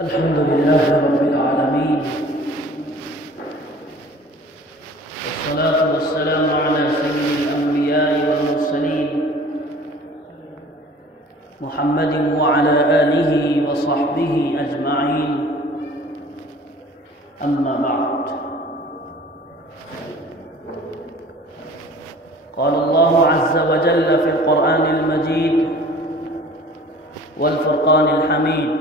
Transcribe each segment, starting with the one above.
الحمد لله رب العالمين، والصلاة والسلام على سيد الأنبياء والمرسلين محمد وعلى آله وصحبه أجمعين. أما بعد، قال الله عز وجل في القرآن المجيد والفرقان الحميد: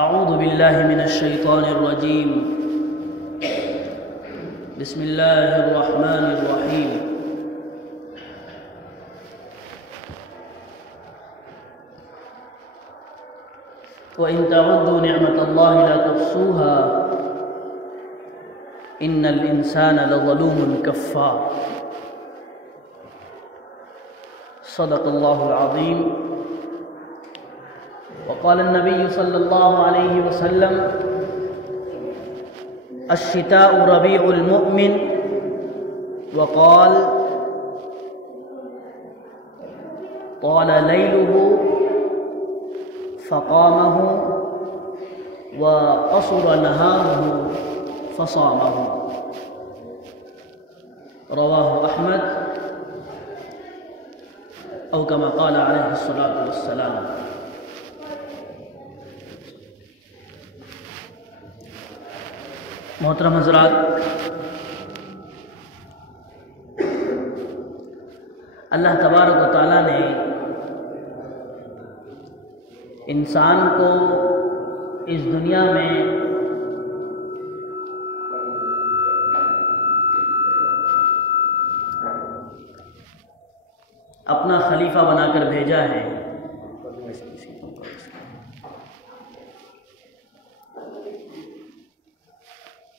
أعوذ بالله من الشيطان الرجيم، بسم الله الرحمن الرحيم. وإن تعدوا نعمة الله لا تحصوها إن الإنسان لظلوم كفار. صدق الله العظيم. وقال النبي صلى الله عليه وسلم: الشتاء ربيع المؤمن. وقال: طال ليله فقامه وقصر نهاره فصامه. رواه أحمد أو كما قال عليه الصلاة والسلام. محترم حضرات، اللہ تبارک و تعالیٰ نے انسان کو اس دنیا میں اپنا خلیفہ بنا کر بھیجا ہے.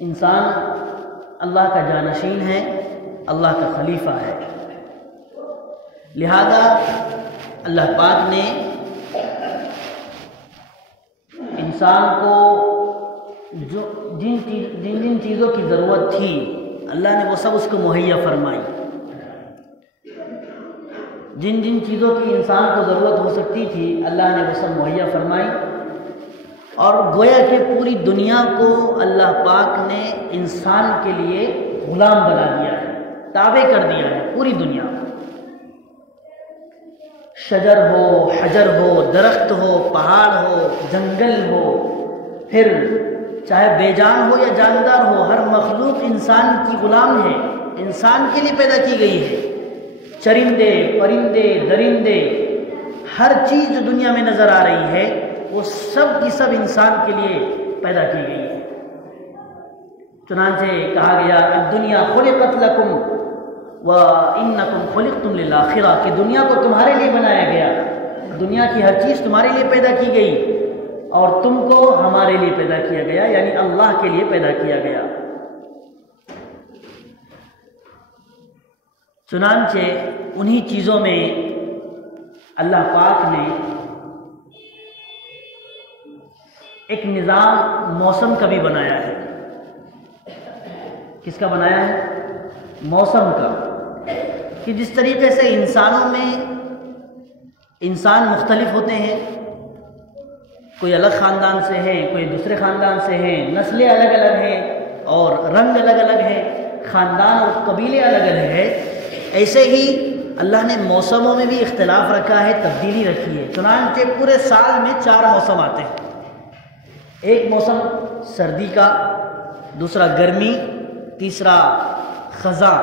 انسان اللہ کا جانشین ہے، اللہ کا خلیفہ ہے. لہذا اللہ پاک نے انسان کو جن چیزوں کی ضرورت تھی اللہ نے وہ سب اس کو مہیا فرمائی. جن چیزوں کی انسان کو ضرورت ہو سکتی تھی اللہ نے وہ سب مہیا فرمائی، اور گویا کہ پوری دنیا کو اللہ پاک نے انسان کے لیے غلام بنا دیا ہے، تابع کر دیا ہے. پوری دنیا، شجر ہو، حجر ہو، درخت ہو، پہاڑ ہو، جنگل ہو، پھر چاہے بے جان ہو یا جاندار ہو، ہر مخلوق انسان کی غلام ہے، انسان کے لیے پیدا کی گئی ہے. چرندے، پرندے، درندے، ہر چیز جو دنیا میں نظر آ رہی ہے وہ سب کی سب انسان کے لیے پیدا کی گئی ہے. چنانچہ کہا گیا: الدنیا خلقت لکم وانکم خلقتم للآخرہ، کہ دنیا کو تمہارے لیے بنایا گیا، دنیا کی ہر چیز تمہارے لیے پیدا کی گئی اور تم کو ہمارے لیے پیدا کیا گیا، یعنی اللہ کے لیے پیدا کیا گیا. چنانچہ انہی چیزوں میں اللہ پاک نے ایک نظام موسم کا بھی بنایا ہے. کس کا بنایا ہے؟ موسم کا. کہ جس طریقے سے انسانوں میں انسان مختلف ہوتے ہیں، کوئی الگ خاندان سے ہیں، کوئی دوسرے خاندان سے ہیں، نسلیں الگ الگ ہیں اور رنگ الگ الگ ہیں، خاندان اور قبیلے الگ الگ ہیں، ایسے ہی اللہ نے موسموں میں بھی اختلاف رکھا ہے، تبدیلی رکھی ہے. چنانچہ پورے سال میں 4 موسم آتے ہیں. ایک موسم سردی کا، دوسرا گرمی، تیسرا خزاں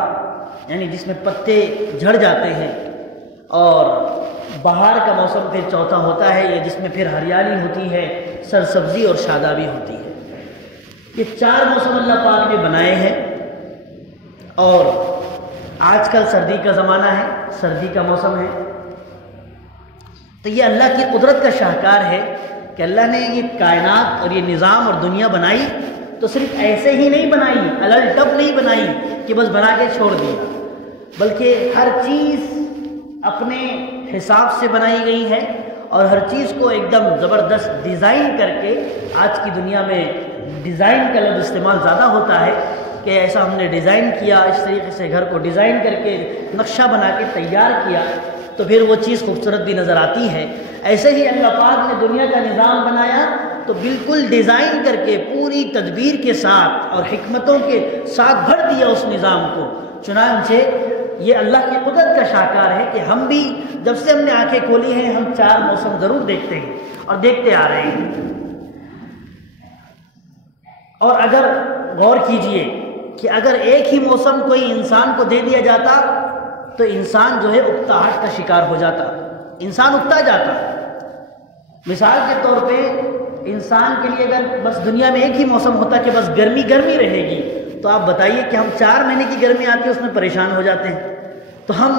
یعنی جس میں پتے جھڑ جاتے ہیں، اور بہار کا موسم پھر چوتھا ہوتا ہے، یہ جس میں پھر ہریالی ہوتی ہے، سرسبزی اور شادابی ہوتی ہے. یہ 4 موسم اللہ پاک نے بنائے ہیں. اور آج کل سردی کا زمانہ ہے، سردی کا موسم ہے. تو یہ اللہ کی قدرت کا شاہکار ہے کہ اللہ نے یہ کائنات اور یہ نظام اور دنیا بنائی تو صرف ایسے ہی نہیں بنائی، الل ٹپ نہیں بنائی کہ بس بنا کے چھوڑ دی، بلکہ ہر چیز اپنے حساب سے بنائی گئی ہے، اور ہر چیز کو ایک دم زبردست ڈیزائن کر کے. آج کی دنیا میں ڈیزائن کا لفظ استعمال زیادہ ہوتا ہے کہ ایسا ہم نے ڈیزائن کیا، اس طریقے سے گھر کو ڈیزائن کر کے نقشہ بنا کے تیار کیا تو پھر وہ چیز خوبصورت بھی نظر آتی ہے. ایسے ہی اللہ پاک نے دنیا کا نظام بنایا تو بالکل ڈیزائن کر کے پوری تدبیر کے ساتھ اور حکمتوں کے ساتھ بھر دیا اس نظام کو۔ چنانچہ یہ اللہ کی قدرت کا شاہکار ہے کہ ہم بھی جب سے ہم نے آنکھیں کھولی ہیں ہم 4 موسم ضرور دیکھتے ہیں اور دیکھتے آ رہے ہیں۔ اور اگر غور کیجئے کہ اگر ایک ہی موسم کوئی انسان کو دے دیا جاتا تو انسان جو ہے اکتاہٹ کا شکار ہو جاتا، انسان اکتا جاتا۔ مثال کے طور پہ انسان کے لیے اگر بس دنیا میں ایک ہی موسم ہوتا کہ بس گرمی گرمی رہے گی تو آپ بتائیے کہ ہم 4 مہینے کی گرمی آتی ہے اس میں پریشان ہو جاتے ہیں، تو ہم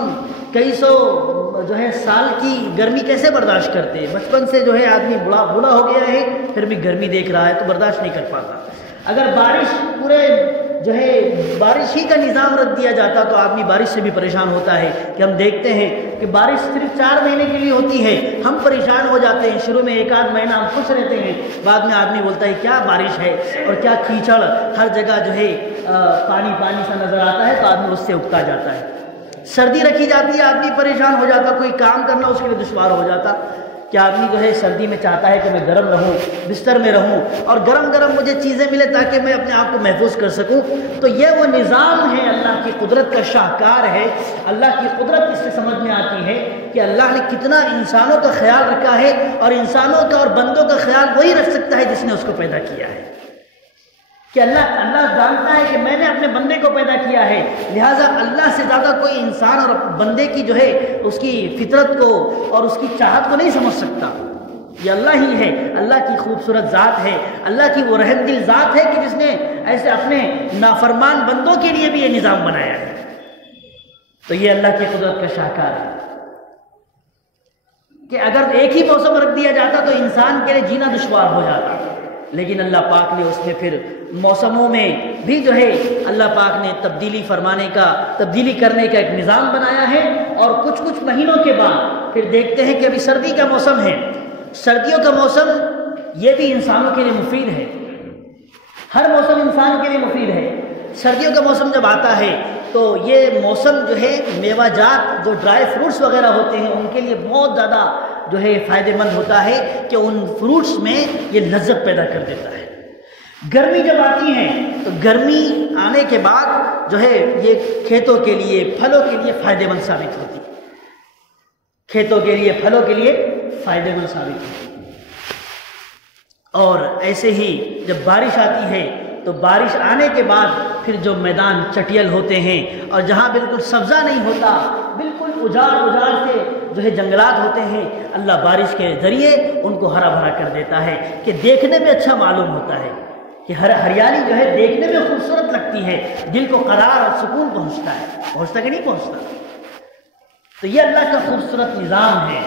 کئی سو جو ہے سال کی گرمی کیسے برداشت کرتے ہیں؟ بچپن سے جو ہے آدمی بوڑھا ہو گیا ہے پھر بھی گرمی دیکھ رہا ہے تو برداشت نہیں کر پاتا۔ اگر بارش پورے جو ہے بارش ہی کا نظام رکھ دیا جاتا تو آدمی بارش سے بھی پریشان ہوتا ہے کہ ہم دیکھتے ہیں کہ بارش صرف 4 مہینے کے لیے ہوتی ہے، ہم پریشان ہو جاتے ہیں۔ شروع میں 1 مہینہ ہم خوش رہتے ہیں، بعد میں آدمی بولتا ہے کیا بارش ہے اور کیا کیچڑ، ہر جگہ جو ہے پانی پانی سا نظر آتا ہے تو آدمی اس سے اکتا جاتا ہے۔ سردی رکھی جاتی ہے آدمی پریشان ہو جاتا، کوئی کام کرنا اس کے لیے دشوار ہو جاتا کہ آدمی جو ہے سردی میں چاہتا ہے کہ میں گرم رہوں، بستر میں رہوں اور گرم گرم مجھے چیزیں ملے تاکہ میں اپنے آپ کو محفوظ کر سکوں۔ تو یہ وہ نظام ہے، اللہ کی قدرت کا شاہکار ہے۔ اللہ کی قدرت اس سے سمجھ میں آتی ہے کہ اللہ نے کتنا انسانوں کا خیال رکھا ہے، اور انسانوں کا اور بندوں کا خیال وہی رکھ سکتا ہے جس نے اس کو پیدا کیا ہے۔ کہ اللہ جانتا ہے کہ میں نے اپنے بندے کو پیدا کیا ہے، لہٰذا اللہ سے زیادہ کوئی انسان اور بندے کی جو ہے اس کی فطرت کو اور اس کی چاہت کو نہیں سمجھ سکتا۔ یہ اللہ ہی ہے، اللہ کی خوبصورت ذات ہے، اللہ کی وہ رحم دل ذات ہے کہ جس نے ایسے اپنے نافرمان بندوں کے لیے بھی یہ نظام بنایا ہے۔ تو یہ اللہ کی قدرت کا شاہکار ہے کہ اگر ایک ہی موسم رکھ دیا جاتا تو انسان کے لیے جینا دشوار ہو جاتا، لیکن اللہ پاک نے اس میں پھر موسموں میں بھی جو ہے اللہ پاک نے تبدیلی کرنے کا ایک نظام بنایا ہے۔ اور کچھ مہینوں کے بعد پھر دیکھتے ہیں کہ ابھی سردی کا موسم ہے، سردیوں کا موسم یہ بھی انسانوں کے لیے مفید ہے، ہر موسم انسان کے لیے مفید ہے۔ سردیوں کا موسم جب آتا ہے تو یہ موسم جو ہے میوہ جات جو ڈرائی فروٹس وغیرہ ہوتے ہیں ان کے لیے بہت زیادہ جو ہے فائدہ مند ہوتا ہے کہ ان فروٹس میں یہ لذت پیدا کر دیتا ہے۔ گرمی جب آتی ہے تو گرمی آنے کے بعد جو ہے یہ کھیتوں کے لیے پھلوں کے لیے فائدہ مند ثابت ہوتی ہے، کھیتوں کے لیے پھلوں کے لیے فائدہ مند ثابت ہوتی ہے۔ اور ایسے ہی جب بارش آتی ہے تو بارش آنے کے بعد پھر جو میدان چٹیل ہوتے ہیں اور جہاں بالکل سبزہ نہیں ہوتا، بالکل اجاڑ سے جو ہے جنگلات ہوتے ہیں، اللہ بارش کے ذریعے ان کو ہرا بھرا کر دیتا ہے کہ دیکھنے میں اچھا معلوم ہوتا ہے کہ ہریالی جو ہے دیکھنے میں خوبصورت لگتی ہے، دل کو قرار اور سکون پہنچتا کہ نہیں پہنچتا۔ تو یہ اللہ کا خوبصورت نظام ہے۔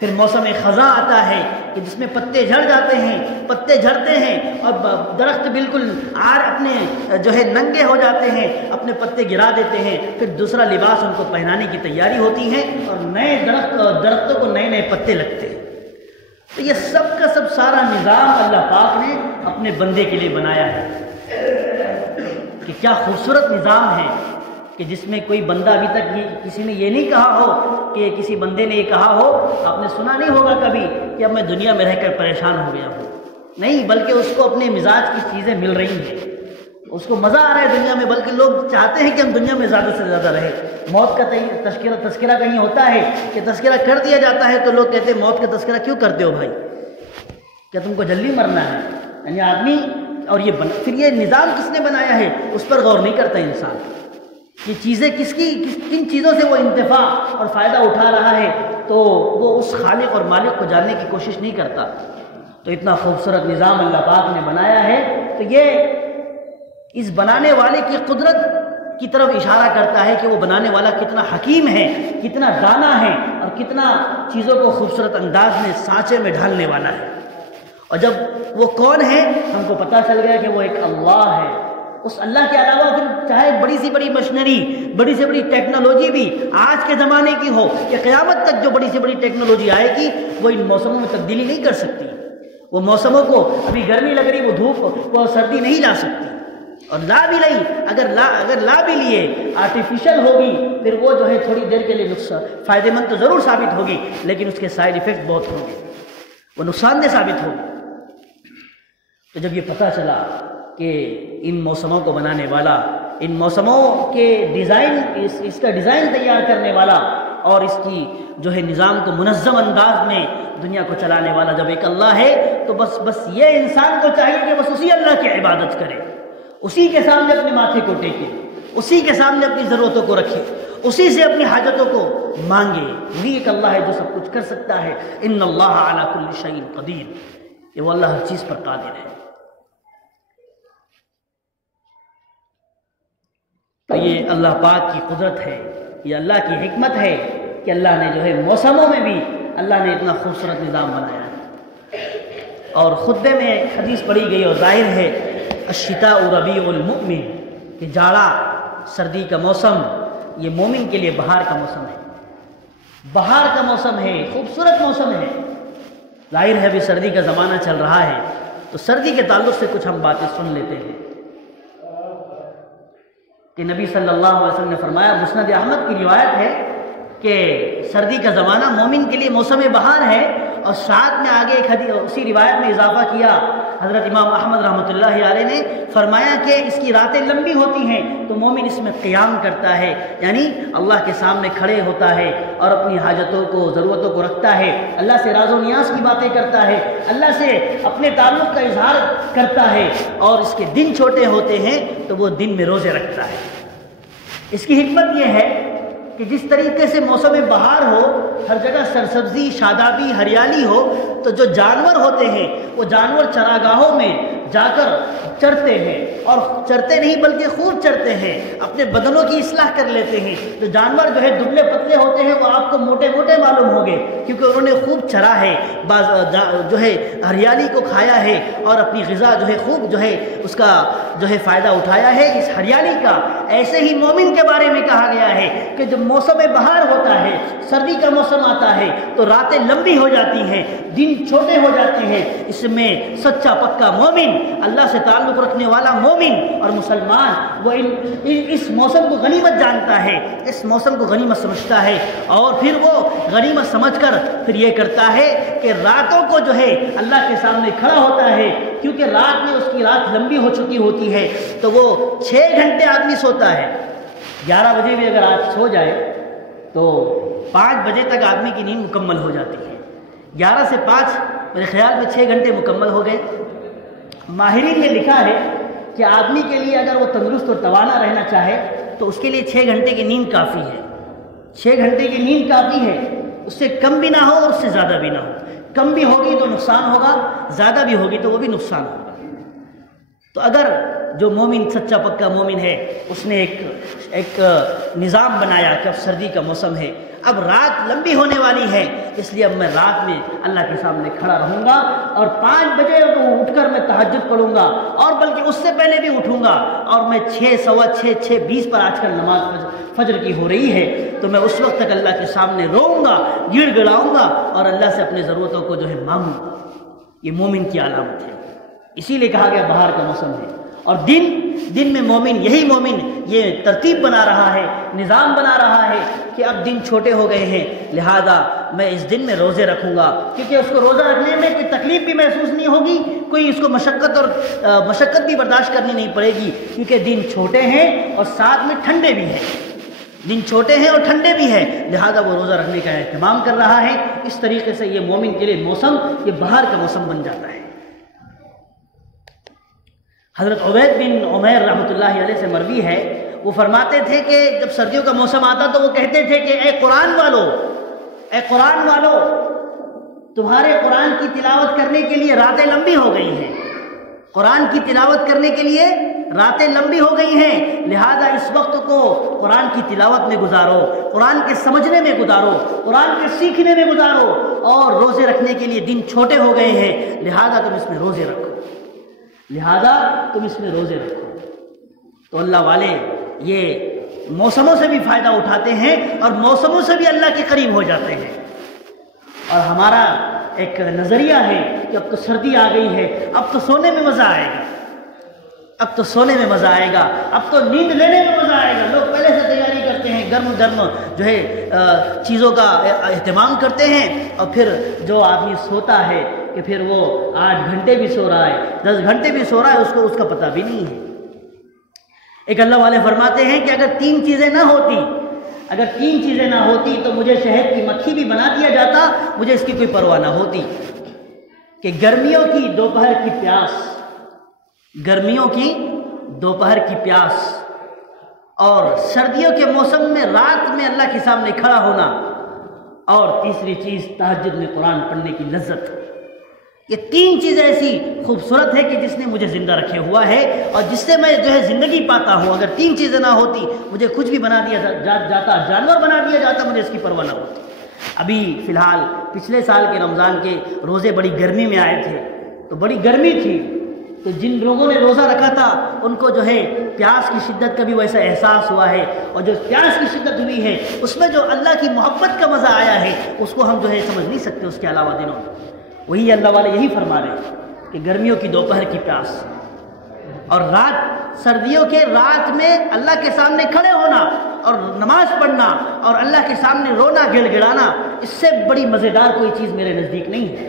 پھر موسم خزاں آتا ہے کہ جس میں پتے جھڑ جاتے ہیں، پتے جھڑتے ہیں اور درخت بالکل اپنے جو ہے ننگے ہو جاتے ہیں، اپنے پتے گرا دیتے ہیں، پھر دوسرا لباس ان کو پہنانے کی تیاری ہوتی ہے اور نئے درختوں کو نئے پتے لگتے ہیں۔ تو یہ سب کا سب سارا نظام اللہ پاک نے اپنے بندے کے لیے بنایا ہے کہ کیا خوبصورت نظام ہے کہ جس میں کوئی بندہ ابھی تک کسی نے یہ نہیں کہا ہو کہ کسی بندے نے یہ کہا ہو، آپ نے سنا نہیں ہوگا کبھی کہ اب میں دنیا میں رہ کر پریشان ہو گیا ہوں، نہیں، بلکہ اس کو اپنے مزاج کی چیزیں مل رہی ہیں، اس کو مزہ آ رہا ہے دنیا میں، بلکہ لوگ چاہتے ہیں کہ ہم دنیا میں زیادہ سے زیادہ رہیں۔ موت کا تذکرہ کہیں ہوتا ہے کہ تذکرہ کر دیا جاتا ہے تو لوگ کہتے ہیں موت کا تذکرہ کیوں کرتے ہو بھائی، کیا تم کو جلدی مرنا ہے؟ یعنی آدمی اور پھر یہ نظام کس نے بنایا ہے اس پر غور نہیں کرتا انسان، یہ چیزیں کن چیزوں سے وہ انتفاع اور فائدہ اٹھا رہا ہے تو وہ اس خالق اور مالک کو جاننے کی کوشش نہیں کرتا۔ تو اتنا خوبصورت نظام اللہ پاک نے بنایا ہے، تو یہ اس بنانے والے کی قدرت کی طرف اشارہ کرتا ہے کہ وہ بنانے والا کتنا حکیم ہے، کتنا دانا ہے اور کتنا چیزوں کو خوبصورت انداز میں سانچے میں ڈھالنے والا ہے۔ اور جب وہ کون ہے ہم کو پتہ چل گیا کہ وہ ایک اللہ ہے۔ اس اللہ کے علاوہ پھر چاہے بڑی سے بڑی مشینری، بڑی سے بڑی ٹیکنالوجی بھی آج کے زمانے کی ہو کہ قیامت تک جو بڑی سے بڑی ٹیکنالوجی آئے گی وہ ان موسموں میں تبدیلی نہیں کر سکتی، وہ موسموں کو ابھی گرمی لگ رہی وہ دھوپ وہ سردی نہیں لا سکتی، اور لا بھی نہیں، اگر لا بھی لیے آرٹیفیشل ہوگی، پھر وہ جو ہے تھوڑی دیر کے لیے فائدہ مند تو ضرور ثابت ہوگی، لیکن اس کے سائیڈ ایفیکٹ بہت ہوں گے، وہ نقصان دہ ثابت ہوگی۔ تو جب یہ پتہ چلا کہ ان موسموں کو بنانے والا، ان موسموں کے ڈیزائن، اس کا ڈیزائن تیار کرنے والا اور اس کی جو ہے نظام کو منظم انداز میں دنیا کو چلانے والا جب ایک اللہ ہے، تو بس یہ انسان کو چاہیے کہ بس اسی اللہ کی عبادت کرے، اسی کے سامنے اپنے ماتھے کو ٹیکے، اسی کے سامنے اپنی ضرورتوں کو رکھے، اسی سے اپنی حاجتوں کو مانگے۔ وہی ایک اللہ ہے جو سب کچھ کر سکتا ہے۔ ان اللہ علی کل شیء قدیر، یہ وہ اللہ ہر چیز پر قادر ہے۔ تو یہ اللہ پاک کی قدرت ہے، یہ اللہ کی حکمت ہے کہ اللہ نے جو ہے موسموں میں بھی اللہ نے اتنا خوبصورت نظام بنایا ہے۔ اور خطبے میں حدیث پڑھی گئی اور ظاہر ہے الشتاء ربیع المؤمن، کہ جاڑا سردی کا موسم یہ مومن کے لیے بہار کا موسم ہے، بہار کا موسم ہے، خوبصورت موسم ہے۔ ظاہر ہے ابھی سردی کا زمانہ چل رہا ہے، تو سردی کے تعلق سے کچھ ہم باتیں سن لیتے ہیں کہ نبی صلی اللہ علیہ وسلم نے فرمایا، مسند احمد کی روایت ہے کہ سردی کا زمانہ مومن کے لیے موسم بہار ہے، اور ساتھ میں آگے ایک حدیث اسی روایت میں اضافہ کیا حضرت امام احمد رحمۃ اللہ علیہ نے، فرمایا کہ اس کی راتیں لمبی ہوتی ہیں تو مومن اس میں قیام کرتا ہے، یعنی اللہ کے سامنے کھڑے ہوتا ہے اور اپنی حاجتوں کو، ضرورتوں کو رکھتا ہے، اللہ سے راز و نیاز کی باتیں کرتا ہے، اللہ سے اپنے تعلق کا اظہار کرتا ہے، اور اس کے دن چھوٹے ہوتے ہیں تو وہ دن میں روزے رکھتا ہے۔ اس کی حکمت یہ ہے کہ جس طریقے سے موسم بہار ہو، ہر جگہ سرسبزی، شادابی، ہریالی ہو، تو جو جانور ہوتے ہیں وہ جانور چراگاہوں میں جا کر چرتے ہیں، اور چرتے نہیں بلکہ خوب چرتے ہیں، اپنے بدنوں کی اصلاح کر لیتے ہیں۔ تو جانور جو ہے دبلے پتلے ہوتے ہیں وہ آپ کو موٹے موٹے معلوم ہوں گے، کیونکہ انہوں نے خوب چرا ہے، جو ہے ہریالی کو کھایا ہے، اور اپنی غذا جو ہے خوب جو ہے اس کا جو ہے فائدہ اٹھایا ہے اس ہریالی کا۔ ایسے ہی مومن کے بارے میں کہا گیا ہے کہ جب موسم بہار ہوتا ہے، سردی کا موسم آتا ہے، تو راتیں لمبی ہو جاتی ہیں، دن چھوٹے ہو جاتے ہیں۔ اس میں سچا پکا مومن، اللہ سے تعلق رکھنے والا مومن اور مسلمان، وہ اس موسم کو غنیمت جانتا ہے، اس موسم کو غنیمت سمجھتا ہے، اور پھر وہ غنیمت سمجھ کر پھر یہ کرتا ہے کہ راتوں کو جو ہے اللہ کے سامنے کھڑا ہوتا ہے، کیونکہ رات میں اس کی رات لمبی ہو چکی ہوتی ہے، تو وہ 6 گھنٹے آدمی سوتا ہے۔ 11 بجے بھی اگر آج سو جائے تو 5 بجے تک آدمی کی نیند مکمل ہو جاتی ہے۔ 11 سے 5 میرے خیال میں 6 گھنٹے مکمل ہو گئے۔ ماہرین نے لکھا ہے کہ آدمی کے لیے اگر وہ تندرست اور توانا رہنا چاہے تو اس کے لیے 6 گھنٹے کی نیند کافی ہے، 6 گھنٹے کی نیند کافی ہے، اس سے کم بھی نہ ہو اور اس سے زیادہ بھی نہ ہو۔ کم بھی ہوگی تو نقصان ہوگا، زیادہ بھی ہوگی تو وہ بھی نقصان ہوگا۔ تو اگر جو مومن سچا پکا مومن ہے اس نے ایک نظام بنایا کہ اب سردی کا موسم ہے، اب رات لمبی ہونے والی ہے، اس لیے اب میں رات میں اللہ کے سامنے کھڑا رہوں گا، اور 5 بجے اٹھ کر میں تہجد پڑھوں گا، اور بلکہ اس سے پہلے بھی اٹھوں گا، اور میں 6، 6:15، 6:20 پر آج کل نماز فجر کی ہو رہی ہے، تو میں اس وقت تک اللہ کے سامنے روؤں گا، گڑ گڑاؤں گا، اور اللہ سے اپنی ضرورتوں کو جو ہے مانگوں گا۔ یہ مومن کی علامت ہے، اسی لیے کہا گیا بہار کا موسم ہے۔ اور دن میں مومن، یہی مومن یہ ترتیب بنا رہا ہے، نظام بنا رہا ہے کہ اب دن چھوٹے ہو گئے ہیں، لہذا میں اس دن میں روزے رکھوں گا، کیونکہ اس کو روزہ رکھنے میں کوئی تکلیف بھی محسوس نہیں ہوگی، کوئی اس کو مشقت بھی برداشت کرنی نہیں پڑے گی، کیونکہ دن چھوٹے ہیں اور ساتھ میں ٹھنڈے بھی ہیں، دن چھوٹے ہیں اور ٹھنڈے بھی ہیں، لہذا وہ روزہ رکھنے کا اہتمام کر رہا ہے۔ اس طریقے سے یہ مومن کے لیے موسم یہ بہار کا موسم بن جاتا ہے۔ حضرت عبید بن عمیر رحمۃ اللہ علیہ سے مروی ہے، وہ فرماتے تھے کہ جب سردیوں کا موسم آتا تو وہ کہتے تھے کہ اے قرآن والو، تمہارے قرآن کی تلاوت کرنے کے لیے راتیں لمبی ہو گئی ہیں، قرآن کی تلاوت کرنے کے لیے راتیں لمبی ہو گئی ہیں، لہذا اس وقت کو قرآن کی تلاوت میں گزارو، قرآن کے سمجھنے میں گزارو، قرآن کے سیکھنے میں گزارو، اور روزے رکھنے کے لیے دن چھوٹے ہو گئے ہیں، لہذا تم اس میں روزے رکھو، تو اللہ والے یہ موسموں سے بھی فائدہ اٹھاتے ہیں اور موسموں سے بھی اللہ کے قریب ہو جاتے ہیں۔ اور ہمارا ایک نظریہ ہے کہ اب تو سردی آ گئی ہے، اب تو سونے میں مزہ آئے گا، اب تو سونے میں مزہ آئے گا، اب تو نیند لینے میں مزہ آئے گا۔ لوگ پہلے سے تیاری کرتے ہیں، گرم گرم جو ہے چیزوں کا اہتمام کرتے ہیں، اور پھر جو آدمی سوتا ہے کہ پھر وہ 8 گھنٹے بھی سو رہا ہے، 10 گھنٹے بھی سو رہا ہے، اس کا پتہ بھی نہیں ہے۔ ایک اللہ والے فرماتے ہیں کہ اگر 3 چیزیں نہ ہوتی تو مجھے شہد کی مکھی بھی بنا دیا جاتا، مجھے اس کی کوئی پرواہ نہ ہوتی۔ کہ گرمیوں کی دوپہر کی پیاس اور سردیوں کے موسم میں رات میں اللہ کے سامنے کھڑا ہونا، اور تیسری چیز تہجد میں قرآن پڑھنے کی لذت۔ یہ 3 چیزیں ایسی خوبصورت ہے کہ جس نے مجھے زندہ رکھے ہوا ہے، اور جس سے میں جو ہے زندگی پاتا ہوں۔ اگر 3 چیزیں نہ ہوتی، مجھے کچھ بھی بنا دیا جاتا، جانور بنا دیا جاتا، مجھے اس کی پرواہ نہ ہوتی۔ ابھی فی الحال پچھلے سال کے رمضان کے روزے بڑی گرمی میں آئے تھے، تو بڑی گرمی تھی، تو جن لوگوں نے روزہ رکھا تھا ان کو جو ہے پیاس کی شدت کا بھی ویسا احساس ہوا ہے، اور جو پیاس کی شدت ہوئی ہے اس میں جو اللہ کی محبت کا مزہ آیا ہے اس کو ہم جو ہے سمجھ نہیں سکتے اس کے علاوہ دنوں میں۔ وہی اللہ والے یہی فرما رہے ہیں کہ گرمیوں کی دوپہر کی پیاس اور سردیوں کے رات میں اللہ کے سامنے کھڑے ہونا اور نماز پڑھنا اور اللہ کے سامنے رونا گڑ گڑانا، اس سے بڑی مزیدار کوئی چیز میرے نزدیک نہیں ہے۔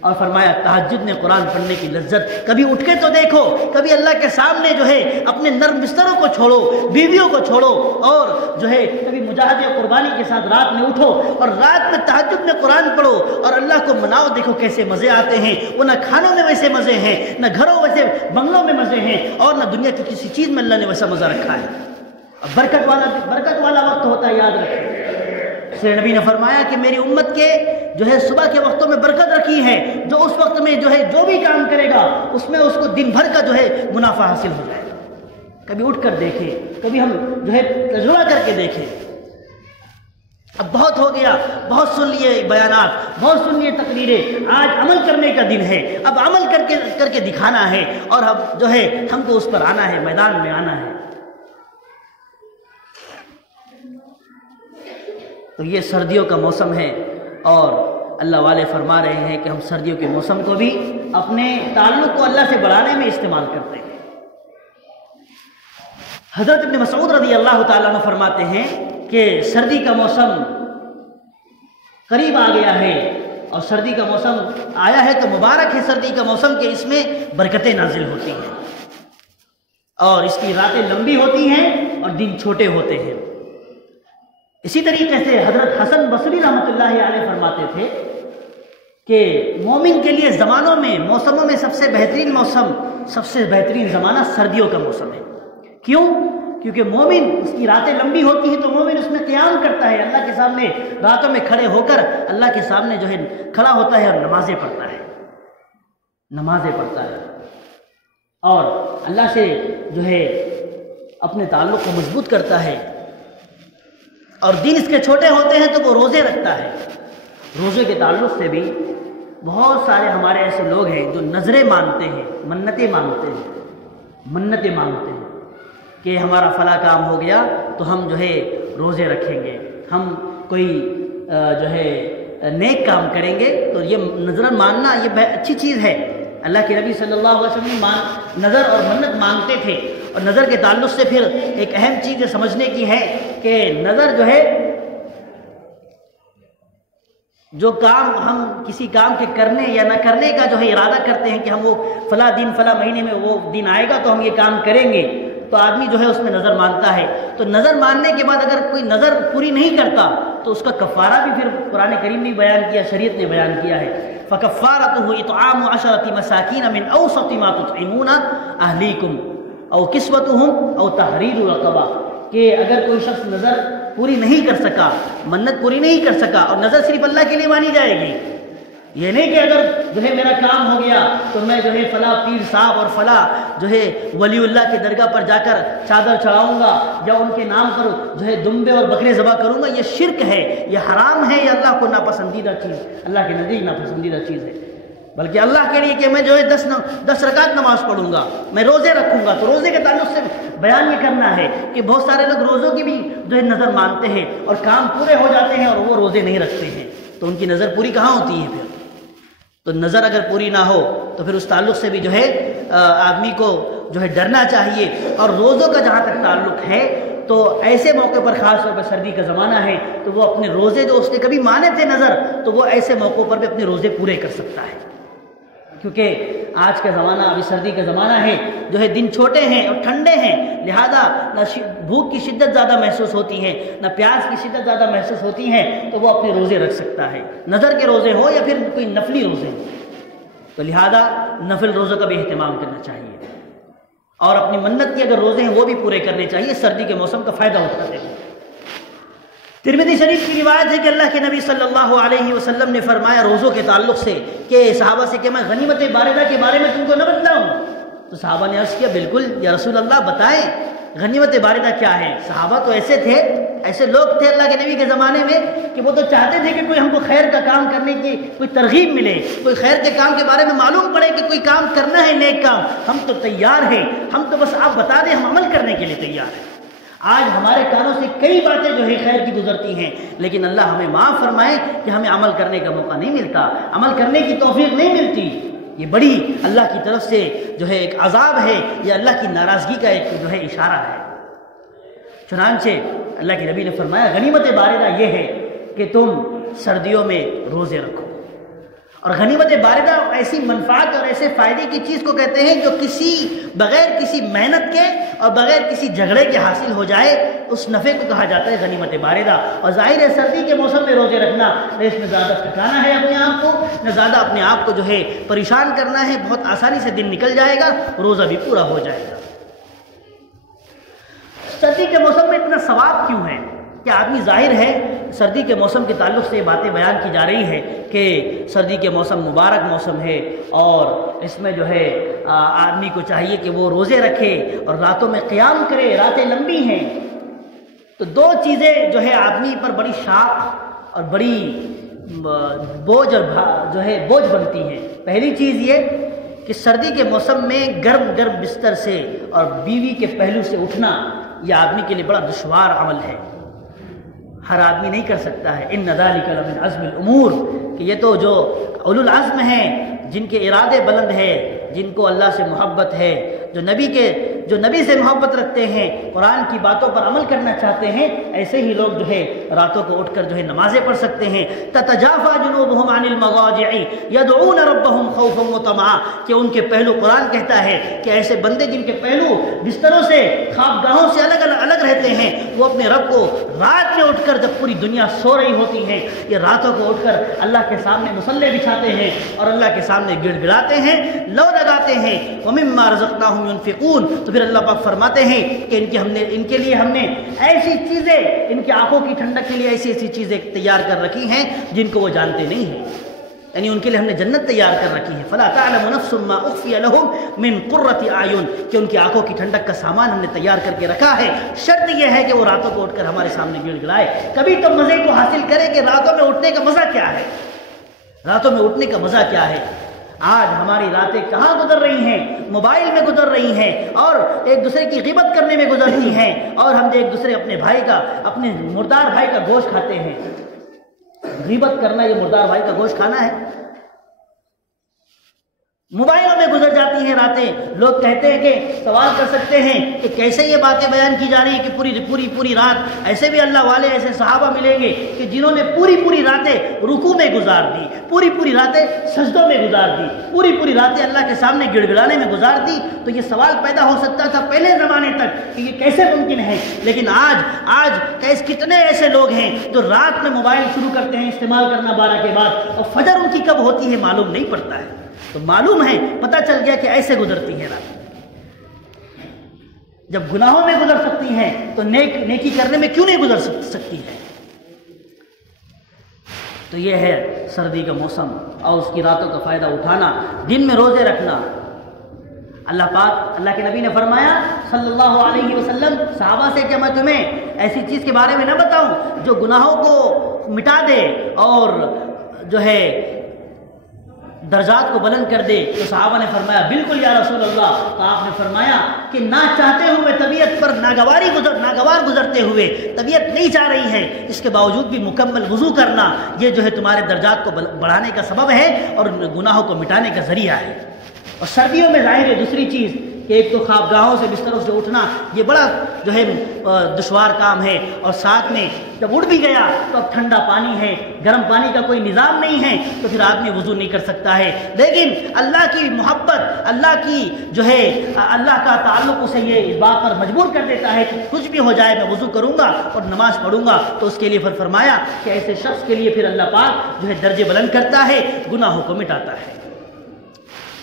اور فرمایا تہجد میں قرآن پڑھنے کی لذت، کبھی اٹھ کے تو دیکھو، کبھی اللہ کے سامنے جو ہے اپنے نرم بستروں کو چھوڑو، بیویوں کو چھوڑو، اور جو ہے کبھی مجاہدے اور قربانی کے ساتھ رات میں اٹھو اور رات میں تہجد میں قرآن پڑھو اور اللہ کو مناؤ، دیکھو کیسے مزے آتے ہیں۔ وہ نہ کھانوں میں ویسے مزے ہیں، نہ گھروں ویسے بنگلوں میں مزے ہیں، اور نہ دنیا کی کسی چیز میں اللہ نے ویسا مزہ رکھا ہے۔ برکت والا وقت ہوتا ہے، یاد رکھیں۔ اس لیے نبی نے فرمایا کہ میری امت کے جو ہے صبح کے وقتوں میں برکت رکھی ہے، جو اس وقت میں جو ہے جو بھی کام کرے گا اس میں اس کو دن بھر کا جو ہے منافع حاصل ہو جائے گا۔ کبھی اٹھ کر دیکھیں، کبھی ہم جو ہے تجربہ کر کے دیکھیں۔ اب بہت ہو گیا، بہت سن لیے بیانات، بہت سن لیے تقریریں، آج عمل کرنے کا دن ہے۔ اب عمل کر کے دکھانا ہے، اور اب جو ہے ہم کو اس پر آنا ہے، میدان میں آنا ہے۔ تو یہ سردیوں کا موسم ہے، اور اللہ والے فرما رہے ہیں کہ ہم سردیوں کے موسم کو بھی اپنے تعلق کو اللہ سے بڑھانے میں استعمال کرتے ہیں۔ حضرت ابن مسعود رضی اللہ تعالیٰ عنہ فرماتے ہیں کہ سردی کا موسم قریب آ گیا ہے، اور سردی کا موسم آیا ہے تو مبارک ہے سردی کا موسم، کہ اس میں برکتیں نازل ہوتی ہیں، اور اس کی راتیں لمبی ہوتی ہیں اور دن چھوٹے ہوتے ہیں۔ اسی طریقے سے حضرت حسن بصری رحمۃ اللہ علیہ فرماتے تھے کہ مومن کے لیے زمانوں میں، موسموں میں سب سے بہترین موسم، سب سے بہترین زمانہ سردیوں کا موسم ہے۔ کیوں؟ کیونکہ مومن، اس کی راتیں لمبی ہوتی ہیں تو مومن اس میں قیام کرتا ہے، اللہ کے سامنے راتوں میں کھڑے ہو کر اللہ کے سامنے جو ہے کھڑا ہوتا ہے اور نمازیں پڑھتا ہے، اور اللہ سے جو ہے اپنے تعلق کو مضبوط کرتا ہے۔ اور دن اس کے چھوٹے ہوتے ہیں تو وہ روزے رکھتا ہے۔ روزے کے تعلق سے بھی بہت سارے ہمارے ایسے لوگ ہیں جو نظریں مانتے ہیں، منتیں مانگتے ہیں کہ ہمارا فلاں کام ہو گیا تو ہم جو ہے روزے رکھیں گے، ہم کوئی جو ہے نیک کام کریں گے۔ تو یہ نظر ماننا یہ اچھی چیز ہے۔ اللہ کے نبی صلی اللہ علیہ وسلم نظر اور منت مانگتے تھے، اور نظر کے تعلق سے پھر ایک اہم چیز یہ سمجھنے کی ہے کہ نظر جو ہے، جو کام ہم کسی کام کے کرنے یا نہ کرنے کا جو ہے ارادہ کرتے ہیں کہ ہم وہ فلاں دن فلاں مہینے میں وہ دن آئے گا تو ہم یہ کام کریں گے، تو آدمی جو ہے اس میں نظر مانتا ہے۔ تو نظر ماننے کے بعد اگر کوئی نظر پوری نہیں کرتا تو اس کا کفارہ بھی پھر قرآن کریم نے بیان کیا، شریعت نے بیان کیا ہے۔ فَكَفَّارَتُهُ إِطْعَامُ 10 مَسَاكِينَ مِنْ أَوْسَطِ مَا تُطْعِمُونَ أَهْلِيكُمْ أَوْ كِسْوَتُهُمْ أَوْ تَحْرِيرُ رَقَبَةٍ، کہ اگر کوئی شخص نظر پوری نہیں کر سکا، منت پوری نہیں کر سکا، اور نظر صرف اللہ کے لیے مانی جائے گی، یہ نہیں کہ اگر جو ہے میرا کام ہو گیا تو میں جو ہے فلاں پیر صاحب اور فلاں جو ہے ولی اللہ کے درگاہ پر جا کر چادر چڑھاؤں گا یا ان کے نام پر جو ہے دمبے اور بکرے ذبح کروں گا، یہ شرک ہے، یہ حرام ہے، یہ اللہ کو ناپسندیدہ چیز، اللہ کے نزدیک ناپسندیدہ چیز ہے۔ بلکہ اللہ کے لیے کہ میں جو ہے 10 رکعت نماز پڑھوں گا، میں روزے رکھوں گا، تو روزے کے تعلق سے بیان یہ کرنا ہے کہ بہت سارے لوگ روزوں کی بھی جو ہے نظر مانتے ہیں اور کام پورے ہو جاتے ہیں اور وہ روزے نہیں رکھتے ہیں، تو ان کی نظر پوری کہاں ہوتی ہے؟ پھر تو نظر اگر پوری نہ ہو تو پھر اس تعلق سے بھی جو ہے آدمی کو جو ہے ڈرنا چاہیے۔ اور روزوں کا جہاں تک تعلق ہے تو ایسے موقع پر، خاص طور پر سردی کا زمانہ ہے، تو وہ اپنے روزے جو اس نے کبھی مانے تھے نظر، تو وہ ایسے موقعوں پر بھی اپنے روزے پورے کر سکتا ہے، کیونکہ آج کا زمانہ ابھی سردی کا زمانہ ہے، جو ہے دن چھوٹے ہیں اور ٹھنڈے ہیں، لہذا نہ بھوک کی شدت زیادہ محسوس ہوتی ہے، نہ پیاس کی شدت زیادہ محسوس ہوتی ہے، تو وہ اپنے روزے رکھ سکتا ہے، نظر کے روزے ہو یا پھر کوئی نفلی روزے ہو، تو لہذا نفل روزوں کا بھی اہتمام کرنا چاہیے، اور اپنی منت کے اگر روزے ہیں وہ بھی پورے کرنے چاہیے، سردی کے موسم کا فائدہ اٹھاتے ہیں۔ ترمذی شریف کی روایت ہے کہ اللہ کے نبی صلی اللہ علیہ وسلم نے فرمایا روزوں کے تعلق سے کہ صحابہ سے کہ میں غنیمت باردہ کے بارے میں تم کو نہ بتلاؤں؟ تو صحابہ نے عرض کیا بالکل یا رسول اللہ بتائیں، غنیمت باردہ کیا ہے؟ صحابہ تو ایسے تھے، ایسے لوگ تھے اللہ کے نبی کے زمانے میں کہ وہ تو چاہتے تھے کہ کوئی ہم کو خیر کا کام کرنے کی کوئی ترغیب ملے، کوئی خیر کے کام کے بارے میں معلوم پڑے کہ کوئی کام کرنا ہے، نیک کام، ہم تو تیار ہیں، ہم تو بس آپ بتا دیں، ہم عمل کرنے کے لیے تیار ہیں۔ آج ہمارے کانوں سے کئی باتیں جو ہے خیر کی گزرتی ہیں، لیکن اللہ ہمیں معاف فرمائے کہ ہمیں عمل کرنے کا موقع نہیں ملتا، عمل کرنے کی توفیق نہیں ملتی۔ یہ بڑی اللہ کی طرف سے جو ہے ایک عذاب ہے، یہ اللہ کی ناراضگی کا ایک جو ہے اشارہ ہے۔ چنانچہ اللہ کے نبی نے فرمایا غنیمت باردہ یہ ہے کہ تم سردیوں میں روزے رکھو، اور غنیمت باردہ ایسی منفعت اور ایسے فائدے کی چیز کو کہتے ہیں جو بغیر کسی محنت کے اور بغیر کسی جھگڑے کے حاصل ہو جائے، اس نفع کو کہا جاتا ہے غنیمت باردہ۔ اور ظاہر ہے سردی کے موسم میں روزے رکھنا، نہ اس میں زیادہ تھکانا ہے اپنے آپ کو، نہ زیادہ اپنے آپ کو جو ہے پریشان کرنا ہے، بہت آسانی سے دن نکل جائے گا، روزہ بھی پورا ہو جائے گا۔ سردی کے موسم میں اتنا ثواب کیوں ہے کہ آدمی ظاہر ہے سردی کے موسم کے تعلق سے یہ باتیں بیان کی جا رہی ہے کہ سردی کے موسم مبارک موسم ہے، اور اس میں جو ہے آدمی کو چاہیے کہ وہ روزے رکھے اور راتوں میں قیام کرے، راتیں لمبی ہیں۔ تو دو چیزیں جو ہے آدمی پر بڑی شاق اور بڑی بوجھ بنتی ہیں۔ پہلی چیز یہ کہ سردی کے موسم میں گرم گرم بستر سے اور بیوی کے پہلو سے اٹھنا یہ آدمی کے لیے بڑا دشوار عمل ہے، ہر آدمی نہیں کر سکتا ہے۔ ان ذالک لمن عزم الامور، کہ یہ تو جو اولو العزم ہیں، جن کے ارادے بلند ہیں، جن کو اللہ سے محبت ہے، جو نبی سے محبت رکھتے ہیں، قرآن کی باتوں پر عمل کرنا چاہتے ہیں، ایسے ہی لوگ جو ہے راتوں کو اٹھ کر جو ہے نمازیں پڑھ سکتے ہیں۔ تتجافى جنوبهم عن المضاجع يدعون ربهم خوفا وطمعا، کہ ان کے پہلو، قرآن کہتا ہے کہ ایسے بندے جن کے پہلو بستروں سے، خوابگاہوں سے الگ رہتے ہیں، وہ اپنے رب کو رات میں اٹھ کر جب پوری دنیا سو رہی ہوتی ہے، یہ راتوں کو اٹھ کر اللہ کے سامنے مصلے بچھاتے ہیں اور اللہ کے سامنے گڑ گڑاتے ہیں، لو لگاتے ہیں۔ وَمِمَّا رَزَقْنَاهُمْ يُنْفِقُونَ، تو پھر اللہ پاک فرماتے ہیں کہ ان کے لیے ہم نے ایسی چیزیں، ان کی آنکھوں کی ٹھنڈک کے لیے ایسی چیزیں تیار کر رکھی ہیں جن کو وہ جانتے نہیں ہیں، یعنی ان کے لیے ہم نے جنت تیار کر رکھی ہے۔ فَلَا تَعْلَمُ نَفْسٌ مَّا أُخْفِيَ لَهُم مِّن قُرَّةِ أَعْيُنٍ، کہ ان کی آنکھوں کی ٹھنڈک کا سامان ہم نے تیار کر کے رکھا ہے۔ شرط یہ ہے کہ وہ راتوں کو اٹھ کر ہمارے سامنے گڑ گڑائے، کبھی تو مزے کو حاصل کرے کہ راتوں میں اٹھنے کا مزہ کیا ہے، راتوں میں اٹھنے کا مزہ کیا ہے۔ آج ہماری راتیں کہاں گزر رہی ہیں؟ موبائل میں گزر رہی ہیں، اور ایک دوسرے کی غیبت کرنے میں گزرتی ہیں، اور ہم ایک دوسرے اپنے مردار بھائی کا گوشت کھاتے ہیں۔ غیبت کرنا یہ مردار بھائی کا گوشت کھانا ہے؟ موبائلوں میں گزر جاتی ہیں راتیں۔ لوگ کہتے ہیں کہ سوال کر سکتے ہیں کہ کیسے یہ باتیں بیان کی جا رہی ہیں کہ پوری رات، ایسے بھی اللہ والے ایسے صحابہ ملیں گے کہ جنہوں نے پوری راتیں رکوع میں گزار دی، پوری راتیں سجدوں میں گزار دی، پوری راتیں اللہ کے سامنے گڑ گڑانے میں گزار دی۔ تو یہ سوال پیدا ہو سکتا تھا پہلے زمانے تک کہ یہ کیسے ممکن ہے، لیکن آج کتنے ایسے لوگ ہیں جو رات میں موبائل شروع کرتے ہیں استعمال کرنا 12 کے بعد، اور فجر ان کی کب ہوتی ہے معلوم نہیں پڑتا ہے۔ تو معلوم ہے، پتہ چل گیا کہ ایسے گزرتی ہیں رات۔ جب گناہوں میں گزر سکتی ہیں تو نیکی کرنے میں کیوں نہیں گزر سکتی ہے؟ تو یہ ہے سردی کا موسم اور اس کی راتوں کا فائدہ اٹھانا، دن میں روزے رکھنا۔ اللہ کے نبی نے فرمایا صلی اللہ علیہ وسلم صحابہ سے کہ میں تمہیں ایسی چیز کے بارے میں نہ بتاؤں جو گناہوں کو مٹا دے اور جو ہے درجات کو بلند کر دے؟ تو صحابہ نے فرمایا بالکل یا رسول اللہ۔ تو آپ نے فرمایا کہ نہ چاہتے ہوئے طبیعت پر ناگوار گزرتے ہوئے طبیعت نہیں چاہ رہی ہے، اس کے باوجود بھی مکمل وضو کرنا یہ جو ہے تمہارے درجات کو بڑھانے کا سبب ہے اور گناہوں کو مٹانے کا ذریعہ ہے۔ اور سردیوں میں ظاہر ہے دوسری چیز کہ ایک تو خوابگاہوں سے بستروں سے اٹھنا یہ بڑا جو ہے دشوار کام ہے، اور ساتھ میں جب اٹھ بھی گیا تو اب ٹھنڈا پانی ہے، گرم پانی کا کوئی نظام نہیں ہے، تو پھر آدمی وضو نہیں کر سکتا ہے۔ لیکن اللہ کی محبت، اللہ کی جو ہے اللہ کا تعلق اسے یہ اس بات پر مجبور کر دیتا ہے کہ کچھ بھی ہو جائے میں وضو کروں گا اور نماز پڑھوں گا، تو اس کے لیے پھر فرمایا کہ ایسے شخص کے لیے پھر اللہ پاک جو ہے درجے بلند کرتا ہے، گناہوں کو مٹاتا ہے۔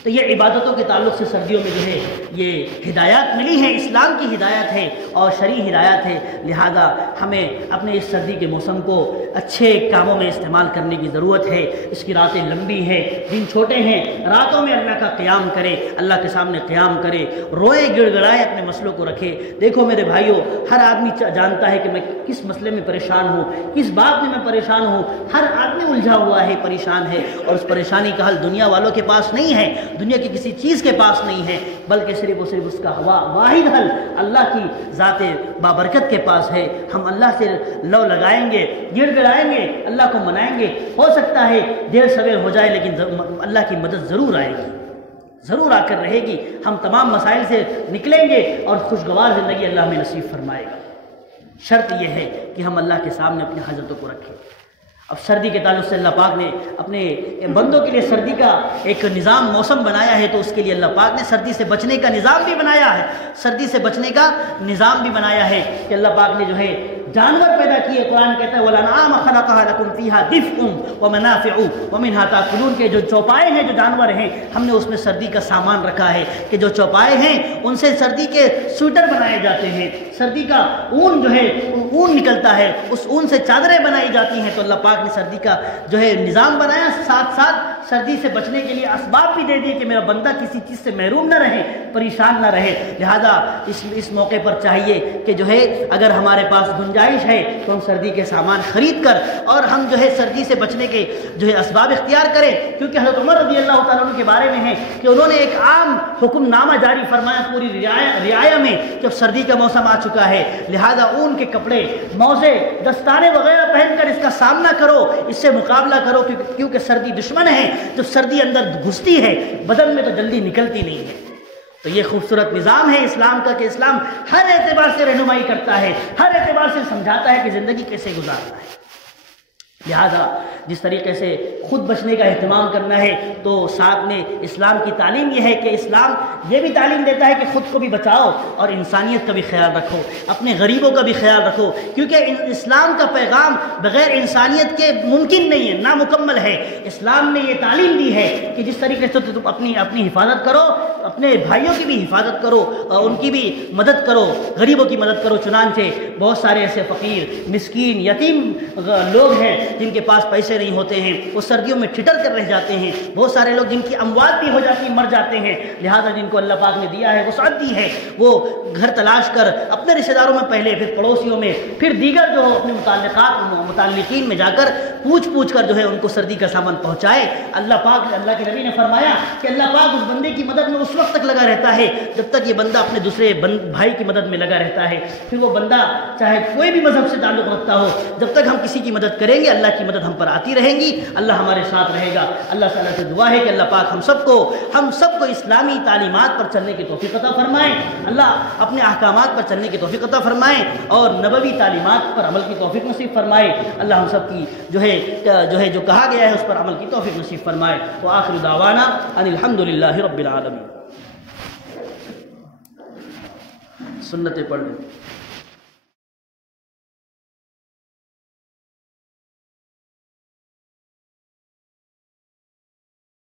تو یہ عبادتوں کے تعلق سے سردیوں میں جو ہے یہ ہدایات ملی ہیں، اسلام کی ہدایت ہے اور شرعی ہدایت ہے، لہذا ہمیں اپنے اس سردی کے موسم کو اچھے کاموں میں استعمال کرنے کی ضرورت ہے۔ اس کی راتیں لمبی ہیں، دن چھوٹے ہیں، راتوں میں اللہ کا قیام کرے، اللہ کے سامنے قیام کرے، روئے گڑ گڑائے، اپنے مسئلوں کو رکھے۔ دیکھو میرے بھائیوں، ہر آدمی جانتا ہے کہ میں کس مسئلے میں پریشان ہوں، کس بات میں میں پریشان ہوں، ہر آدمی الجھا ہوا ہے، پریشان ہے، اور اس پریشانی کا حل دنیا والوں کے پاس نہیں ہے، دنیا کی کسی چیز کے پاس نہیں ہے، بلکہ صرف اور صرف اس کا واحد حل اللہ کی ذات بابرکت کے پاس ہے۔ ہم اللہ سے لو لگائیں گے، گڑ گڑائیں گے، اللہ کو منائیں گے، ہو سکتا ہے دیر سویر ہو جائے لیکن اللہ کی مدد ضرور آئے گی، ضرور آ کر رہے گی۔ ہم تمام مسائل سے نکلیں گے اور خوشگوار زندگی اللہ ہمیں نصیب فرمائے گا۔ شرط یہ ہے کہ ہم اللہ کے سامنے اپنی حاجتوں کو رکھیں۔ اب سردی کے تعلق سے اللہ پاک نے اپنے بندوں کے لیے سردی کا ایک نظام موسم بنایا ہے، تو اس کے لیے اللہ پاک نے سردی سے بچنے کا نظام بھی بنایا ہے، سردی سے بچنے کا نظام بھی بنایا ہے کہ اللہ پاک نے جو ہے جانور پیدا کیے۔ قرآن کہتا ہے وَالْأَنْعَامَ خَلَقَهَا لَكُمْ فِيهَا دِفْءٌ وَمَنَافِعُ وَمِنْهَا تَأْكُلُونَ کے جو چوپائے ہیں، جو جانور ہیں، ہم نے اس میں سردی کا سامان رکھا ہے کہ جو چوپائے ہیں ان سے سردی کے سویٹر بنائے جاتے ہیں، سردی کا اون جو ہے اون نکلتا ہے، اس اون سے چادریں بنائی جاتی ہیں۔ تو اللہ پاک نے سردی کا جو ہے نظام بنایا، ساتھ ساتھ سردی سے بچنے کے لیے اسباب بھی دے دیے کہ میرا بندہ کسی چیز سے محروم نہ رہے، پریشان نہ رہے۔ لہذا اس موقع پر چاہیے کہ جو ہے اگر ہمارے پاس گنجائش ہے تو ہم سردی کے سامان خرید کر اور ہم جو ہے سردی سے بچنے کے جو ہے اسباب اختیار کریں، کیونکہ حضرت عمر رضی اللہ تعالیٰ عنہ کے بارے میں ہے کہ انہوں نے ایک عام حکم نامہ جاری فرمایا پوری رعایا میں، جب سردی کا موسم آ چکا ہے، لہذا اون کے کپڑے، موزے، دستانے وغیرہ پہن کر اس کا سامنا کرو، اس سے مقابلہ کرو، کیونکہ سردی دشمن ہے، جب سردی اندر گھستی ہے بدن میں تو جلدی نکلتی نہیں ہے۔ تو یہ خوبصورت نظام ہے اسلام کا کہ اسلام ہر اعتبار سے رہنمائی کرتا ہے، ہر اعتبار سے سمجھاتا ہے کہ زندگی کیسے گزارنا ہے۔ لہذا جس طریقے سے خود بچنے کا اہتمام کرنا ہے، تو ساتھ میں اسلام کی تعلیم یہ ہے کہ اسلام یہ بھی تعلیم دیتا ہے کہ خود کو بھی بچاؤ اور انسانیت کا بھی خیال رکھو، اپنے غریبوں کا بھی خیال رکھو، کیونکہ اسلام کا پیغام بغیر انسانیت کے ممکن نہیں ہے، نامکمل ہے۔ اسلام نے یہ تعلیم دی ہے کہ جس طریقے سے تم اپنی حفاظت کرو، اپنے بھائیوں کی بھی حفاظت کرو، ان کی بھی مدد کرو، غریبوں کی مدد کرو۔ چنانچہ بہت سارے ایسے فقیر، مسکین، یتیم لوگ ہیں جن کے پاس پیسے نہیں ہوتے ہیں، وہ سردیوں میں ٹھٹر کر رہ جاتے ہیں، بہت سارے لوگ جن کی اموات بھی ہو جاتی مر جاتے ہیں، لہذا جن کو اللہ پاک نے دیا ہے، وسعت دی ہے، وہ گھر تلاش کر اپنے رشتہ داروں میں پہلے، پھر پڑوسیوں میں، پھر دیگر جو اپنے متعلقین میں جا کر پوچھ کر جو ہے ان کو سردی کا سامان پہنچائے۔ اللہ کے نبی نے فرمایا کہ اللہ پاک اس بندے کی مدد میں اس وقت تک لگا رہتا ہے جب تک یہ بندہ اپنے دوسرے بھائی کی مدد میں لگا رہتا ہے، پھر وہ بندہ چاہے کوئی بھی مذہب سے تعلق رکھتا ہو، جب تک ہم کسی کی مدد کریں گے اللہ کی مدد ہم پر آتی رہیں گی، اللہ ہمارے ساتھ رہے گا۔ اللہ تعالیٰ سے دعا ہے کہ اللہ پاک ہم سب کو اسلامی تعلیمات پر چلنے کی توفیق عطا فرمائے، اللہ اپنے احکامات پر چلنے کی توفیق عطا فرمائے اور نبوی تعلیمات پر عمل کی توفیق نصیب فرمائے۔ اللہ ہم سب کی جو کہا گیا ہے اس پر عمل کی توفیق نصیب فرمائے۔ وآخر دعوانا ان الحمدللہ رب العالمین۔ سنتیں پڑھ لیں۔